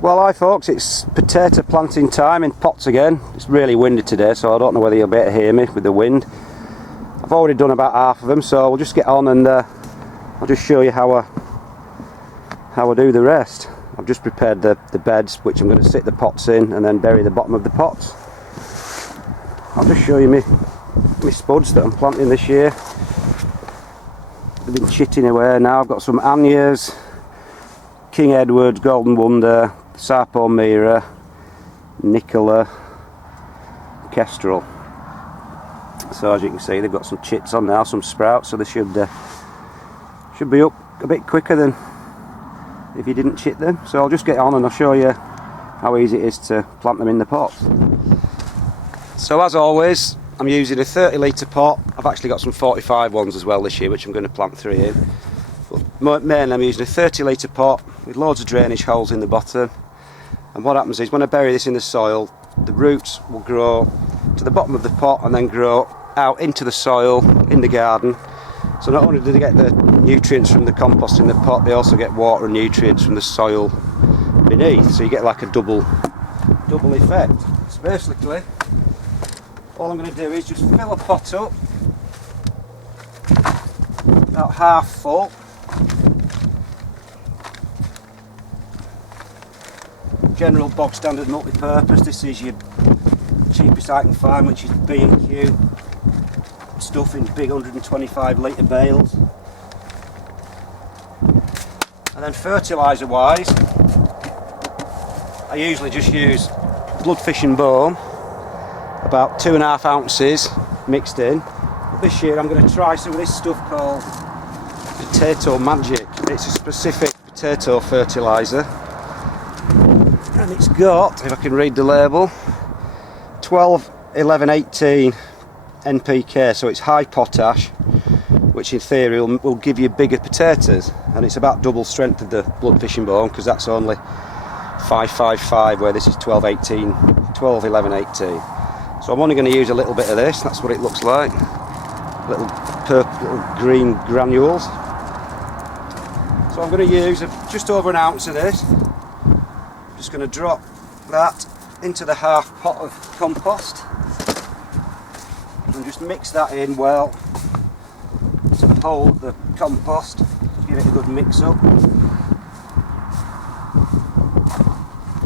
Well, hi folks, it's potato planting time in pots again. It's really windy today, so I don't know whether you'll be able to hear me with the wind. I've already done about half of them, so we'll just get on and I'll just show you how I do the rest. I've just prepared the beds, which I'm going to sit the pots in and then bury the bottom of the pots. I'll just show you my spuds that I'm planting this year. They've been chitting away now. I've got some Anniers, King Edward, Golden Wonder, Sarpo Mira, Nicola, Kestrel. So as you can see, they've got some chits on now, some sprouts, so they should be up a bit quicker than if you didn't chit them. So I'll just get on and I'll show you how easy it is to plant them in the pot. So as always, I'm using a 30 litre pot. I've actually got some 45 ones as well this year, which I'm going to plant 3 in. But mainly I'm using a 30 litre pot with loads of drainage holes in the bottom. And what happens is when I bury this in the soil, the roots will grow to the bottom of the pot and then grow out into the soil in the garden. So not only do they get the nutrients from the compost in the pot, they also get water and nutrients from the soil beneath. So you get like a double effect. So basically, all I'm going to do is just fill a pot up about half full. General bog standard multi-purpose. This is your cheapest I can find, which is B&Q stuff in big 125 litre bales. And then fertilizer wise, I usually just use bloodfish and bone, about 2.5 ounces mixed in. But this year I'm going to try some of this stuff called Potato Magic. It's a specific potato fertilizer. And it's got, if I can read the label, 12, 11, 18 NPK, so it's high potash, which in theory will give you bigger potatoes, and it's about double strength of the bloodfish and bone, because that's only 555 where this is 12, 11, 18. So I'm only going to use a little bit of this. That's what it looks like, little green granules. So I'm going to use just over 1 ounce of this. Just going to drop that into the half pot of compost and just mix that in well to hold the compost. Give it a good mix up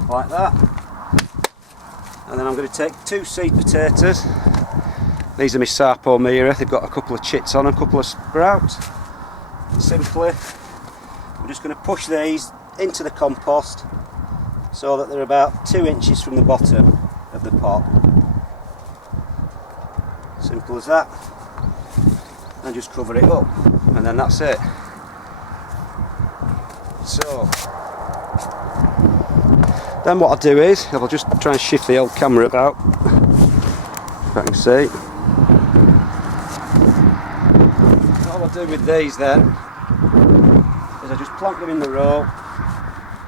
like that. And then I'm going to take 2 seed potatoes. These are my Sarpo Mira. They've got a couple of chits on, a couple of sprouts. And simply, I'm just going to push these into the compost so that they're about 2 inches from the bottom of the pot. Simple as that. And just cover it up, and then that's it. So then what I'll do is, I'll just try and shift the old camera about, if I can see. All I'll do with these then is I just plonk them in the row,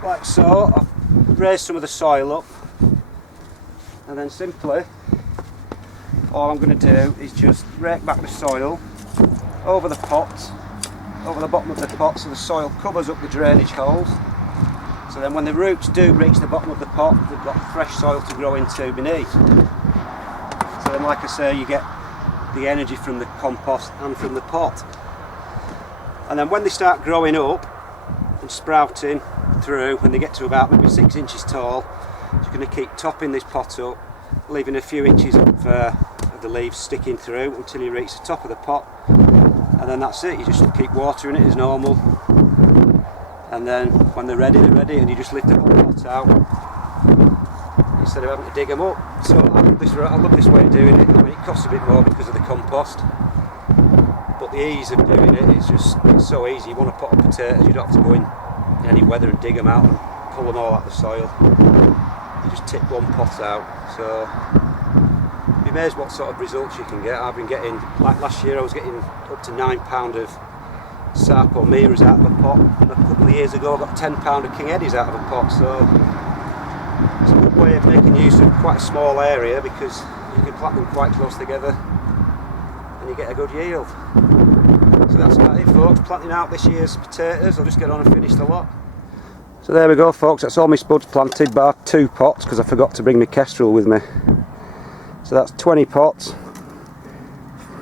like so. I'll raise some of the soil up, and then simply all I'm going to do is just rake back the soil over the pot, over the bottom of the pot, so the soil covers up the drainage holes. So then when the roots do reach the bottom of the pot, they've got fresh soil to grow into beneath. So then, like I say, you get the energy from the compost and from the pot. And then when they start growing up and sprouting through, when they get to about maybe 6 inches tall, you're going to keep topping this pot up, leaving a few inches of the leaves sticking through until you reach the top of the pot. And then that's it. You just keep watering it as normal. And then when they're ready, and you just lift the whole pot out instead of having to dig them up. So I love this way of doing it. I mean, it costs a bit more because of the compost, but the ease of doing it is it's so easy. You want a pot of potatoes, you don't have to go in any weather and dig them out and pull them all out of the soil. You just tip one pot out. So you'd be amazed what sort of results you can get. I've been getting, like last year I was getting up to £9 of Sarpo Miras out of a pot, and a couple of years ago I got £10 of King Eddies out of a pot. So it's a good way of making use of quite a small area, because you can plant them quite close together and you get a good yield. So that's about it folks, planting out this year's potatoes. I'll just get on and finish the lot. So there we go folks, that's all my spuds planted bar 2 pots because I forgot to bring my kestrel with me. So that's 20 pots,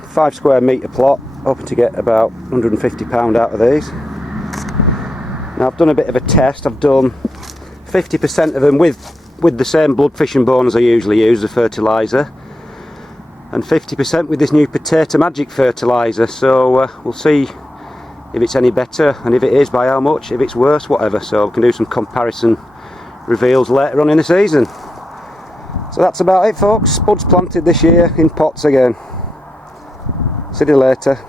5 square metre plot, hoping to get about £150 out of these. Now I've done a bit of a test. I've done 50% of them with the same blood fish and bone as I usually use, the fertilizer, and 50% with this new Potato Magic fertilizer. So we'll see if it's any better, and if it is, by how much, if it's worse, whatever. So we can do some comparison reveals later on in the season. So that's about it folks, spuds planted this year in pots again. See you later.